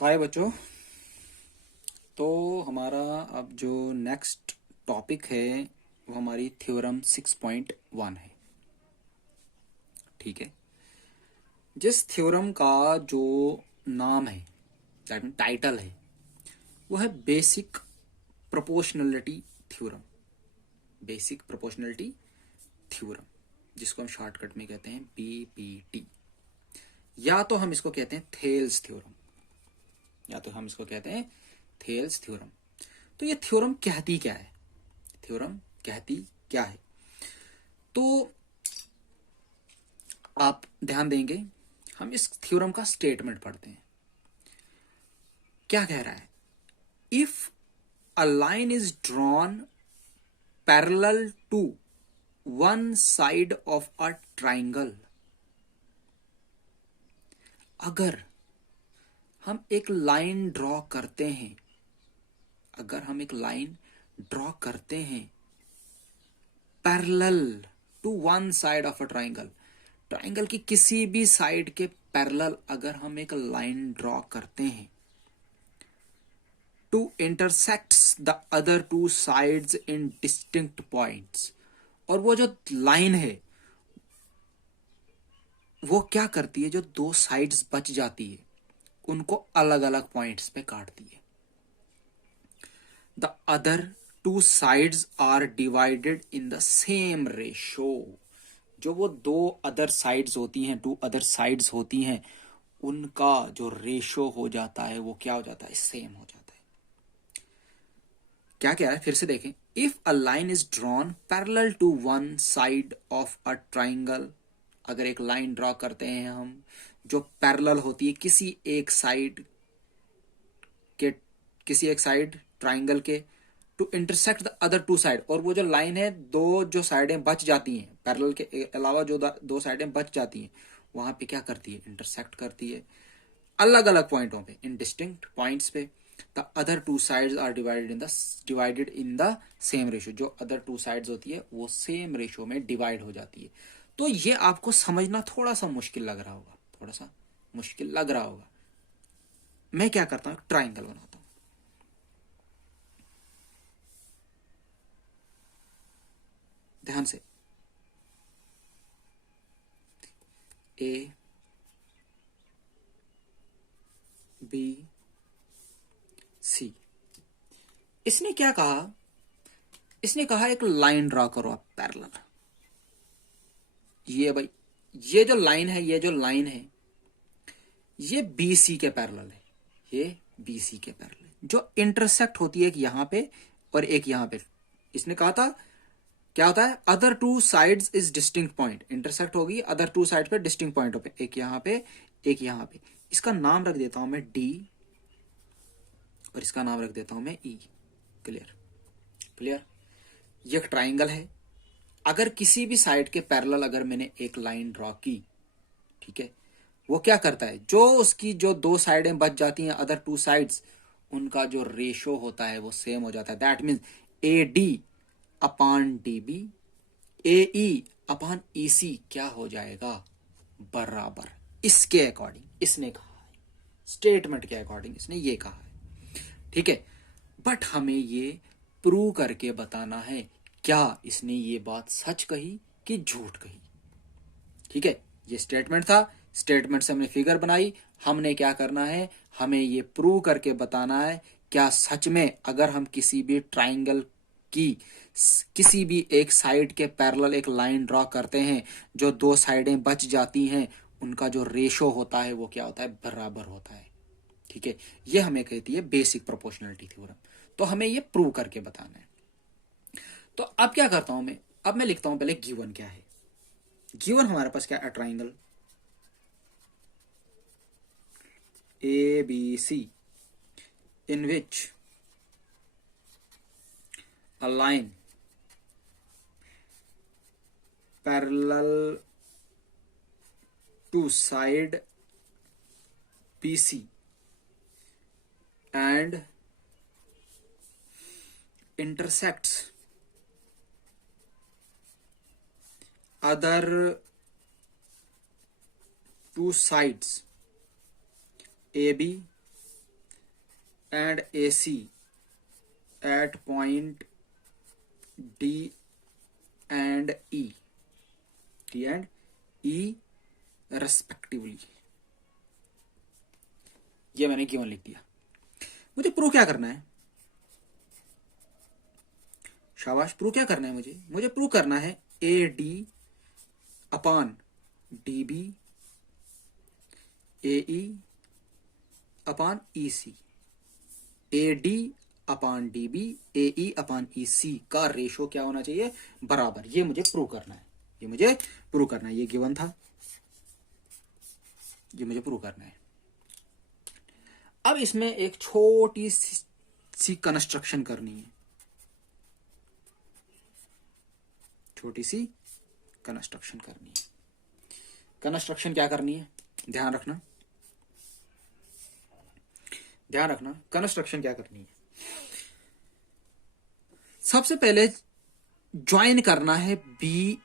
हाय बच्चों। तो हमारा अब जो नेक्स्ट टॉपिक है वो हमारी थ्योरम 6.1 है। ठीक है। जिस थ्योरम का जो नाम है, टाइटल है, वो है basic proportionality theorem. Basic proportionality theorem, जिसको हम शॉर्टकट में कहते हैं बीपीटी, या तो हम इसको कहते हैं थेल्स थ्योरम, या तो हम इसको कहते हैं थेल्स थ्योरम। तो ये थ्योरम कहती क्या है? थ्योरम कहती क्या है? तो आप ध्यान देंगे, हम इस थ्योरम का स्टेटमेंट पढ़ते हैं। क्या कह रहा है? If a line is drawn parallel to one side of a triangle, अगर हम एक लाइन ड्रॉ करते हैं, अगर हम एक लाइन ड्रॉ करते हैं parallel to one side of a triangle, triangle की किसी भी साइड के पैरेलल अगर हम एक लाइन ड्रॉ करते हैं, to intersects the other two sides in distinct points, और वो जो लाइन है वो क्या करती है, जो दो साइड्स बच जाती है उनको अलग अलग पॉइंट्स पे काटती है। The other two sides are divided in the same ratio, जो वो दो अदर साइड्स होती हैं, टू अदर साइड्स होती हैं, उनका जो रेशो हो जाता है वो क्या हो जाता है? सेम हो जाता है। क्या क्या है, फिर से देखें। If a line is drawn parallel to one side of a triangle, अगर एक लाइन ड्रॉ करते हैं हम जो पैरेलल होती है किसी एक साइड के, किसी एक साइड ट्राइंगल के, to intersect the other two side, और वो जो लाइन है दो जो साइडें बच जाती हैं, पैरेलल के अलावा जो दो साइडें बच जाती हैं, वहां पे क्या करती है? इंटरसेक्ट करती है अलग अलग पॉइंटों पे, इन डिस्टिंक्ट पॉइंट्स पे। The other two sides are divided in the same ratio, जो अदर टू साइड्स होती है वो सेम रेशियो में डिवाइड हो जाती है। तो ये आपको समझना थोड़ा सा मुश्किल लग रहा होगा, थोड़ा सा मुश्किल लग रहा होगा। मैं क्या करता हूं, ट्राइंगल बनाता हूं। ध्यान से, ए बी सी। इसने क्या कहा? इसने कहा एक लाइन ड्रॉ करो आप पैरेलल। ये भाई, ये जो लाइन है, ये जो लाइन है ये बी सी के पैरेलल है, ये बी सी के पैरेलल है, जो इंटरसेक्ट होती है एक यहां पे और एक यहां पे। इसने कहा था क्या होता है? Other two sides is distinct point, intersect होगी अदर टू साइड पे डिस्टिंक्ट पॉइंटों पे, एक यहां पे एक यहां पे। इसका नाम रख देता हूं मैं डी, और इसका नाम रख देता हूं मैं ई। क्लियर? क्लियर? ये एक ट्राइंगल है। अगर किसी भी साइड के पैरेलल अगर मैंने एक लाइन ड्रॉ की, ठीक है, वो क्या करता है, जो उसकी जो दो साइडें बच जाती हैं अदर टू साइड्स, उनका जो रेशो होता है वो सेम हो जाता है। That means A D upon D B, A E upon E C क्या हो जाएगा? बराबर। इसके अकॉर्डिंग इसने कहा है, स्टेटमेंट के अकॉर्डिंग इसने ये कहा है। ठीक है, बट हमें ये प्रूव करके बताना है क्या इसने ये बात सच कही कि झूठ कही। ठीक है, ये स्टेटमेंट था, स्टेटमेंट से हमने फिगर बनाई। हमने क्या करना है, हमें ये प्रूव करके बताना है क्या सच में अगर हम किसी भी ट्राइंगल की किसी भी एक साइड के पैरेलल एक लाइन ड्रॉ करते हैं, जो दो साइडें बच जाती हैं, उनका जो रेशो होता है वो क्या होता है? बराबर होता है। ठीक है, ये हमें कहती है बेसिक प्रोपोर्शनलिटी थ्योरम। तो हमें ये प्रूव करके बताना है। तो अब क्या करता हूं मैं, अब मैं लिखता हूं पहले गिवन क्या है। गिवन हमारे पास क्या है? Triangle ABC in which a line parallel to side BC and intersects other two sides AB and A C at point D and E, D and E respectively. ये मैंने गिवन लिख दिया। मुझे प्रूव क्या करना है? शाबाश, प्रूव क्या करना है मुझे प्रूव करना है A D upon D B A E upon E C, A D upon D B A E upon E C का रेशो क्या होना चाहिए? बराबर। ये मुझे प्रूव करना है, ये मुझे प्रूव करना है। ये गिवन था, ये मुझे प्रूव करना है। अब इसमें एक छोटी सी कंस्ट्रक्शन करनी है, छोटी सी कंस्ट्रक्शन करनी है। कंस्ट्रक्शन क्या करनी है? ध्यान रखना, ध्यान रखना, कंस्ट्रक्शन क्या करनी है। सबसे पहले ज्वाइन करना है बी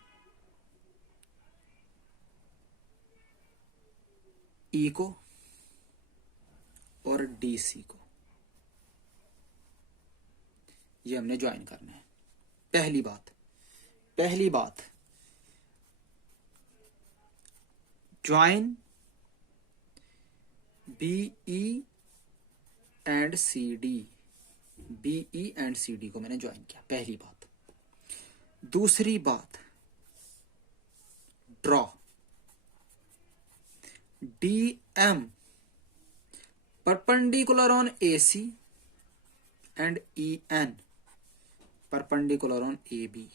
ई को और डी सी को, ये हमने ज्वाइन करना है। पहली बात join B E and C D, B E and C D को मैंने ज्वाइन किया, पहली बात। दूसरी बात, draw D M perpendicular on A C and E N perpendicular on A B.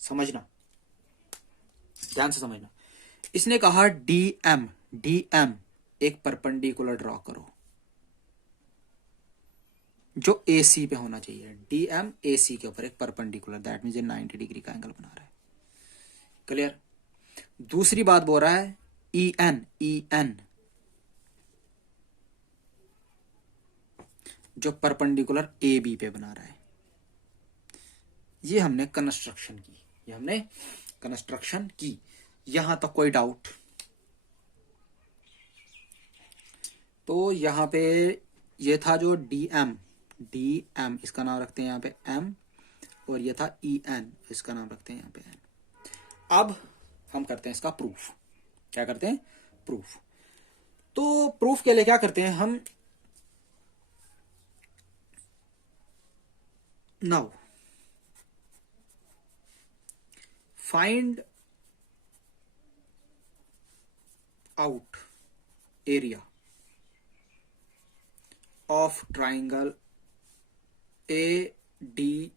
समझना, ध्यान से समझना। इसने कहा डी एम एक परपेंडिकुलर ड्रॉ करो जो ए सी पे होना चाहिए। डी एम ए सी के ऊपर एक परपेंडिकुलर, दैट मीन्स 90 डिग्री का एंगल बना रहा है। क्लियर? दूसरी बात बोल रहा है ई एन जो परपेंडिकुलर ए बी पे बना रहा है। ये हमने कंस्ट्रक्शन की, यहां तक कोई डाउट? तो यहां पे ये था जो डी एम इसका नाम रखते हैं यहां पे एम, और ये था ई एन, इसका नाम रखते हैं यहां पे एन। अब हम करते हैं इसका प्रूफ। क्या करते हैं? प्रूफ। तो प्रूफ के लिए क्या करते हैं हम? Now find out area of triangle ADE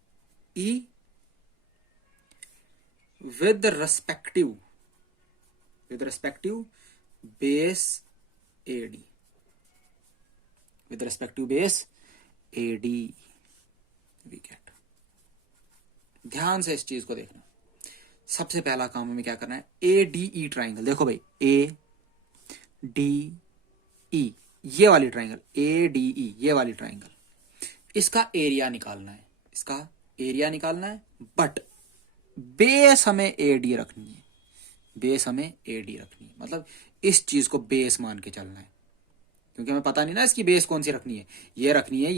with respective base AD, with respective base AD we get। ध्यान से इस चीज को देखना। सबसे पहला काम हमें क्या करना है? ADE ट्राइंगल, देखो भाई ADE ये वाली ट्राइंगल, ADE ये वाली ट्राइंगल, इसका एरिया निकालना है, बट बेस हमें AD रखनी है, मतलब इस चीज को बेस मान के चलना है, क्योंकि हमें पता नहीं ना इसकी बेस कौन सी रखनी है। ये रखनी है,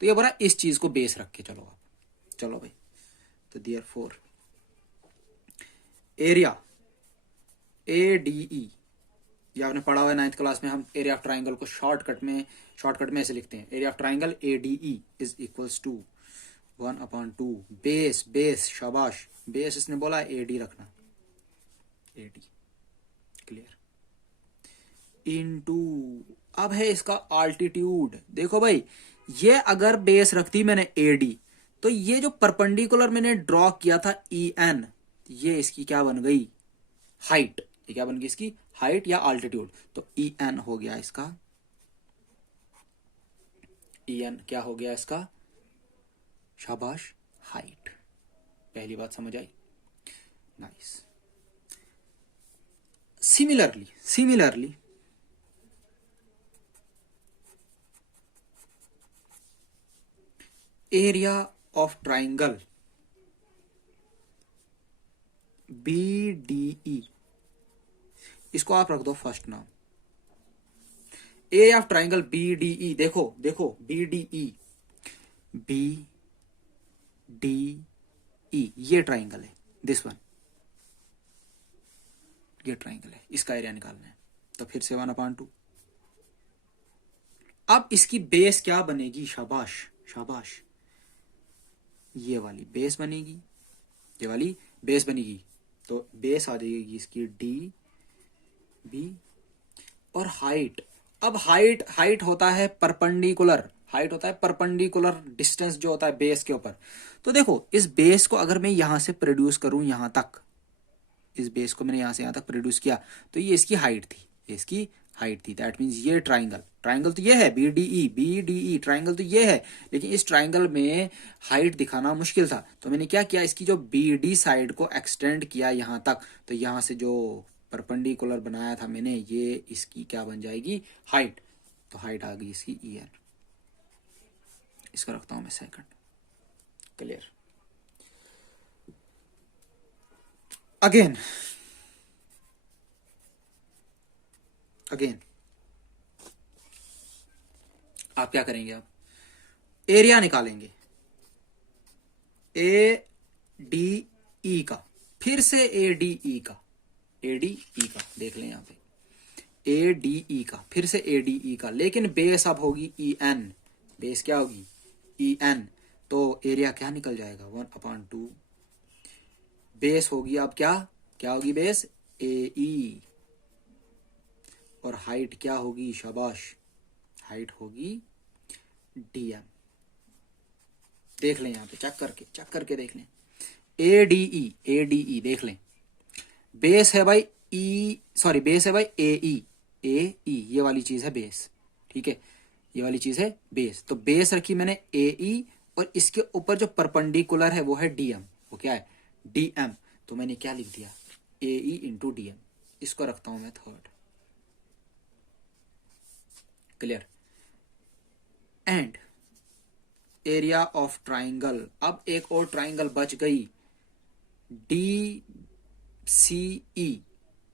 तो ये बोला इस चीज को बेस रख के चलो। चलो भाई, तो देयरफॉर एरिया ADE, ये आपने पढ़ा हुआ है 9th क्लास में। हम एरिया ऑफ ट्राइंगल को शॉर्टकट में ऐसे लिखते हैं, area of triangle ADE is equals to 1/2 base. शाबाश, बेस इसने बोला AD रखना, AD। क्लियर? इनटू, अब है इसका आल्टीट्यूड। देखो भाई, ये अगर बेस रखती मैंने AD, तो ये जो परपेंडिकुलर मैंने ड्रॉ किया था EN, ये इसकी क्या बन गई? हाइट। ये क्या बन गई इसकी? हाइट या आल्टीट्यूड। तो EN हो गया इसका, EN क्या हो गया इसका? शाबाश, हाइट। पहली बात समझ आई? Nice. Similarly area of triangle BDE, इसको आप रख दो फर्स्ट नाम। Area of triangle B D E, देखो देखो B D E, B D E, ये ट्राइंगल है, दिस वन, ये ट्राइंगल है, इसका एरिया निकालना है। तो फिर से 1/2। अब इसकी बेस क्या बनेगी, शाबाश शाबाश, ये वाली बेस बनेगी, ये वाली बेस बनेगी। तो बेस आ जाएगी इसकी डी बी, और हाइट, अब हाइट, हाइट होता है परपेंडिकुलर, हाइट होता है परपेंडिकुलर डिस्टेंस जो होता है बेस के ऊपर। तो देखो इस बेस को अगर मैं यहां से प्रोड्यूस करूं यहां तक, इस बेस को मैंने यहां से यहां तक प्रोड्यूस किया, तो ये इसकी हाइट थी, ये इसकी हाइट थी। दैट मीन्स ये ट्राइंगल, ट्राइंगल तो ये है बी डी ई ट्राइंगल तो ये है, लेकिन इस ट्राइंगल में हाइट दिखाना मुश्किल था। तो मैंने क्या किया, इसकी जो बी डी साइड को एक्सटेंड किया यहां तक, तो यहां से जो परपेंडिकुलर बनाया था मैंने, ये इसकी क्या बन जाएगी, हाइट। तो हाइट आ गई इसकी ई एन। इसको रखता हूं मैं सेकंड। क्लियर। अगेन आप क्या करेंगे, आप एरिया निकालेंगे ए डी ई का, फिर से ए डी ई का, ए डी ई का देख लें यहां पे, ए डी ई का, फिर से ए डी ई का, लेकिन बेस अब होगी ई एन, बेस क्या होगी ई एन। तो एरिया क्या निकल जाएगा 1/2, बेस होगी अब क्या, क्या होगी बेस ए ई, और हाइट क्या होगी, शाबाश, हाइट होगी डीएम। देख लें यहां पे, चेक करके देख लें, ए डी ई देख लें, बेस है भाई ई, सॉरी बेस है भाई ए ई, ये वाली चीज है बेस, ठीक है, ये वाली चीज है बेस। तो बेस रखी मैंने ए ई, और इसके ऊपर जो परपेंडिकुलर है वो है डीएम, वो क्या है डीएम। तो मैंने क्या लिख दिया, ए ई इंटू डीएम, इसको रखता हूं मैं third. Clear. And area of triangle, अब एक और ट्राइंगल बच गई, डी सी ई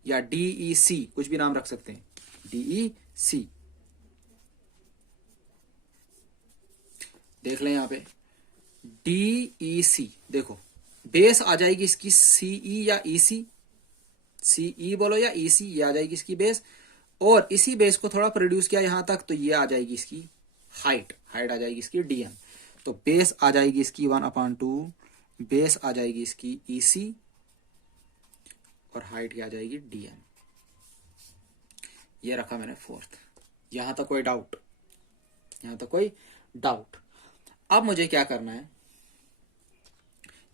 या डी ई सी, कुछ भी नाम रख सकते हैं, डी ई सी। देख लें यहां पे डी ई सी, देखो बेस आ जाएगी इसकी सी ई या ई सी, सी ई बोलो या ई सी, ये आ जाएगी इसकी बेस, और इसी बेस को थोड़ा प्रोड्यूस किया यहां तक, तो ये आ जाएगी इसकी हाइट, हाइट आ जाएगी इसकी डीएम। तो बेस आ जाएगी इसकी 1/2, बेस आ जाएगी इसकी ई सी, और हाइट क्या आ जाएगी डीएम। ये रखा मैंने फोर्थ। यहां तक कोई डाउट, यहां तक कोई डाउट। अब मुझे क्या करना है,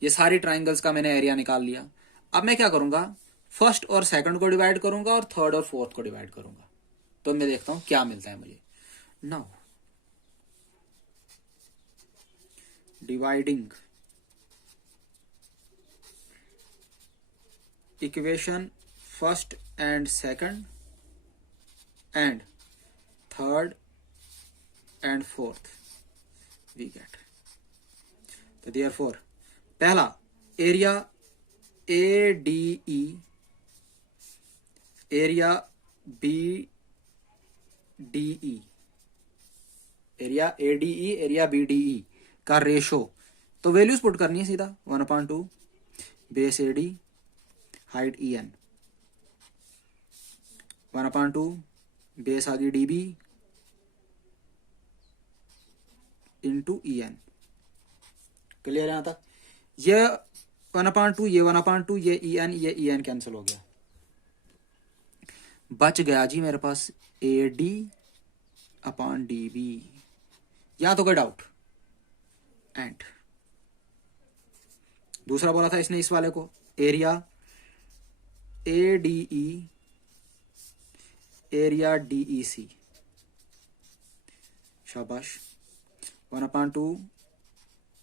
ये सारी ट्राइंगल्स का मैंने एरिया निकाल लिया। अब मैं क्या करूंगा, फर्स्ट और सेकंड को डिवाइड करूंगा और थर्ड और फोर्थ को डिवाइड करूंगा। तो मैं देखता हूं क्या मिलता है मुझे। Now dividing equation first and second and third and fourth we get. तो देयरफॉर पहला area A D E, area B D E, area A D E, area B D E का रेशो, तो वैल्यूज पुट करनी है सीधा 1/2 base A D, height E N, 1/2 base आ गई D B into E N. Clear है यहां तक, ये 1/2, ये 1/2, ये ई एन कैंसिल हो गया, बच गया जी मेरे पास A D upon D B. यहां तो कोई डाउट। एंड दूसरा बोला था इसने इस वाले को, area A D E, area D E C, शाबाश, 1/2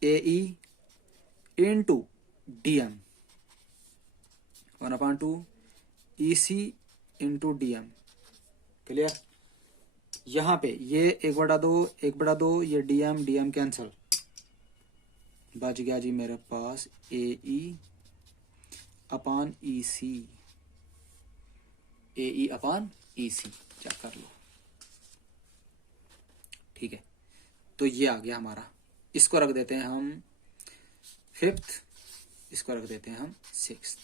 A E into D M, 1/2 E C into D M. Clear. यहां पे ये 1/2 ये डी एम कैंसल, बच गया जी मेरे पास ए ई अपॉन ई सी, ए ई अपॉन ई सी। चेक कर लो, ठीक है, तो ये आ गया हमारा। इसको रख देते हैं हम 5th, इसको रख देते हैं हम 6th।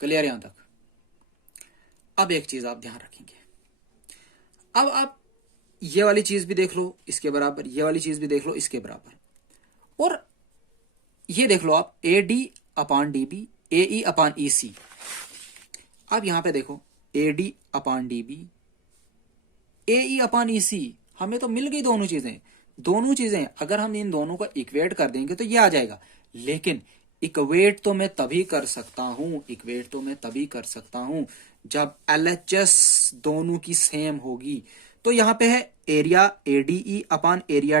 क्लियर यहां तक? अब एक चीज आप ध्यान रखेंगे, अब आप ये वाली चीज भी देख लो इसके बराबर, ये वाली चीज भी देख लो इसके बराबर, और ये देख लो आप AD/DB, AE/EC। अब यहां पे देखो AD/DB, AE/EC, हमें तो मिल गई दोनों चीजें। दोनों चीजें अगर हम इन दोनों को इक्वेट कर देंगे तो ये आ जाएगा। लेकिन इक्वेट तो मैं तभी कर सकता हूं, इक्वेट तो मैं तभी कर सकता हूं जब LHS दोनों की सेम होगी। तो यहां पे है एरिया ADE/एरिया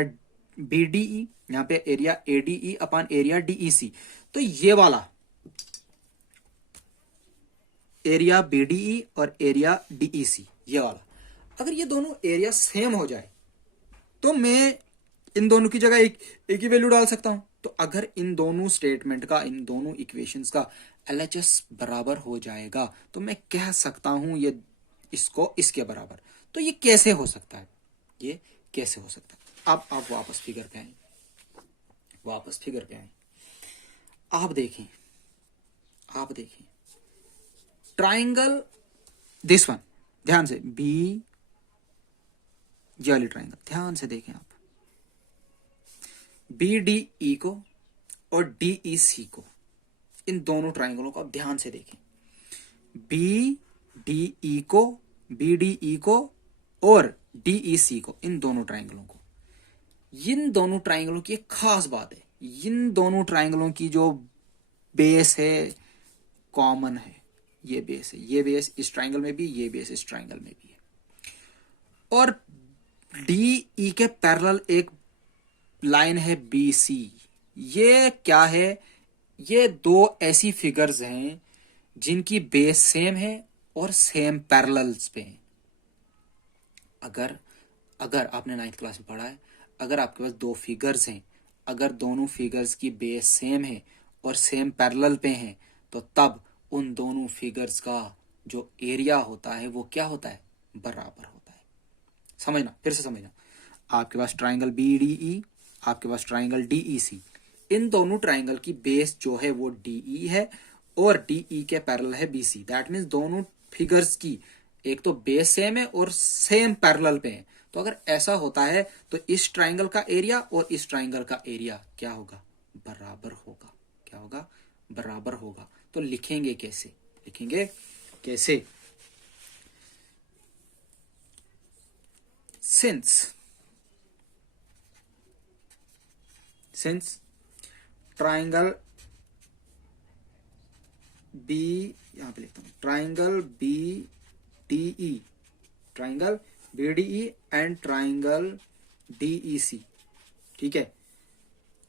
BDE, यहां पे एरिया ADE/एरिया DEC। तो ये वाला एरिया BDE और एरिया DEC, ये वाला, अगर ये दोनों एरिया सेम हो जाए तो मैं इन दोनों की जगह एक ही वैल्यू डाल सकता हूं। तो अगर इन दोनों स्टेटमेंट का, इन दोनों इक्वेशंस का LHS बराबर हो जाएगा तो मैं कह सकता हूं ये इसको इसके बराबर। तो ये कैसे हो सकता है, ये कैसे हो सकता है? अब आप वापस फिगर पे आए, वापस फिगर पे आए। आप देखें, आप देखें ट्राइंगल, दिस वन, ध्यान से, बी वाली ट्राइंगल, ध्यान से देखें आप, BDE को और DEC को, इन दोनों ट्राइंगलों को आप ध्यान से देखें। BDE को, BDE को और DEC को, इन दोनों ट्राइंगलों को, इन दोनों ट्राइंगलों की एक खास बात है, इन दोनों ट्राइंगलों की जो बेस है कॉमन है। ये बेस है, ये बेस इस ट्राइंगल में भी, ये बेस इस ट्राइंगल में भी है। और DE के पैरेलल एक लाइन है BC। ये क्या है? ये दो ऐसी फिगर्स हैं जिनकी बेस सेम है और सेम पैरेलल्स पे हैं। अगर आपने 9th क्लास में पढ़ा है, अगर आपके पास दो फिगर्स हैं, अगर दोनों फिगर्स की बेस सेम है और सेम पैरेलल पे हैं, तो तब उन दोनों फिगर्स का जो एरिया होता है वो क्या होता है? बराबर होता है। समझना, फिर से समझना। आपके पास ट्राइंगल BDE, आपके पास ट्राइंगल DEC, इन दोनों ट्राइंगल की बेस जो है वो DE है और DE के पैरेलल है BC। दैट मीन्स दोनों फिगर्स की एक तो बेस सेम है और सेम पैरेलल पे है। तो अगर ऐसा होता है तो इस ट्राइंगल का एरिया और इस ट्राइंगल का एरिया क्या होगा? बराबर होगा। क्या होगा? बराबर होगा। तो लिखेंगे कैसे? लिखेंगे कैसे? सिंस ट्राइंगल बी, यहां पे लिखता हूं, triangle BDE, triangle BDE and triangle DEC, ठीक है,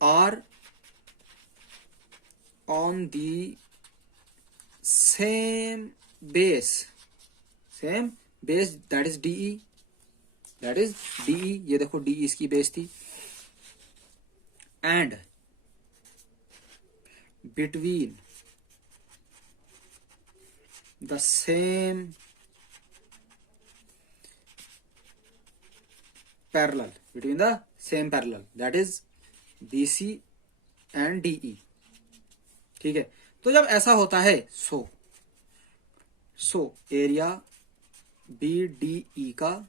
are on the same base, that is DE, that is DE। ये देखो DE इसकी बेस थी। And between the same parallel, between the same parallel, that is BC and DE, ठीक है। तो जब ऐसा होता है सो एरिया BDE का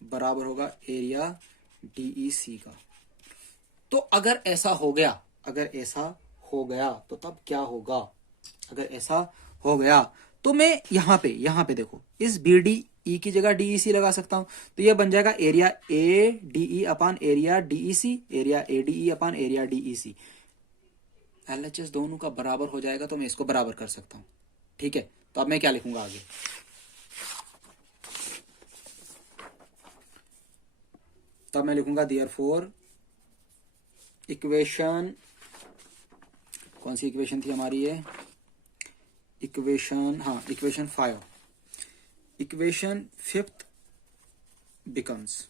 बराबर होगा एरिया DEC का। तो अगर ऐसा हो गया, तो तब क्या होगा? अगर ऐसा हो गया तो मैं यहां पे देखो, इस BDE की जगह DEC लगा सकता हूं। तो यह बन जाएगा area area DEC, area area DEC। LHS दोनों का बराबर हो जाएगा तो मैं इसको बराबर कर सकता हूं, ठीक है। तो अब मैं क्या लिखूंगा आगे? तब मैं लिखूंगा देयरफॉर इक्वेशन, कौन सी इक्वेशन थी हमारी ये? इक्वेशन 5, इक्वेशन 5th बिकम्स,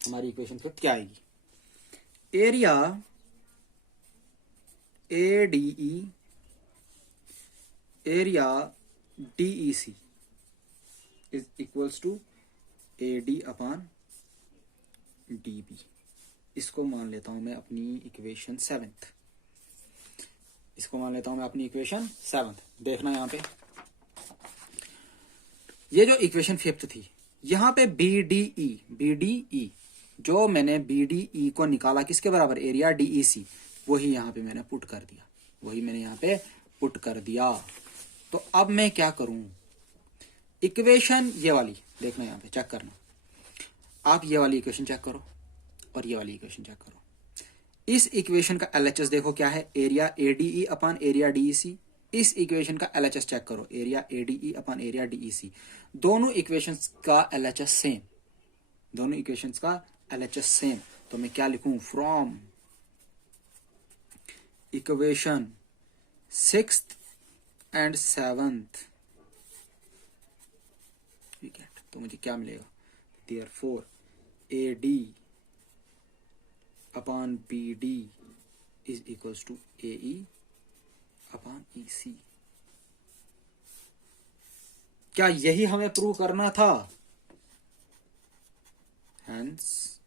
हमारी इक्वेशन 5th क्या आएगी? Area ADE area DEC is equals to A D upon D B. इसको मान लेता हूं मैं अपनी इक्वेशन 7। इसको मान लेता हूं मैं अपनी इक्वेशन 7। देखना यहां पे, ये जो इक्वेशन 5 थी, यहां पे बी डी ई जो मैंने बी डी ई को निकाला किसके बराबर, एरिया डी ई सी, वही यहां पे मैंने पुट कर दिया, वही मैंने यहां पे पुट कर दिया। तो अब मैं क्या करूं, इक्वेशन ये वाली देखना, यहां पे चेक करना, आप ये वाली इक्वेशन चेक करो और ये वाली इक्वेशन चेक करो। इस इक्वेशन का एलएचएस देखो क्या है, area ADE upon area DEC. इस इक्वेशन का एलएचएस चेक करो, area ADE upon area DEC. दोनों इक्वेशंस का एलएचएस सेम, दोनों इक्वेशंस का एलएचएस सेम। तो मैं क्या लिखूं, from equation 6th and 7th we get, तो मुझे क्या मिलेगा, therefore A D upon B D is equals to A E upon E C. क्या यही हमें प्रूव करना था? हेंस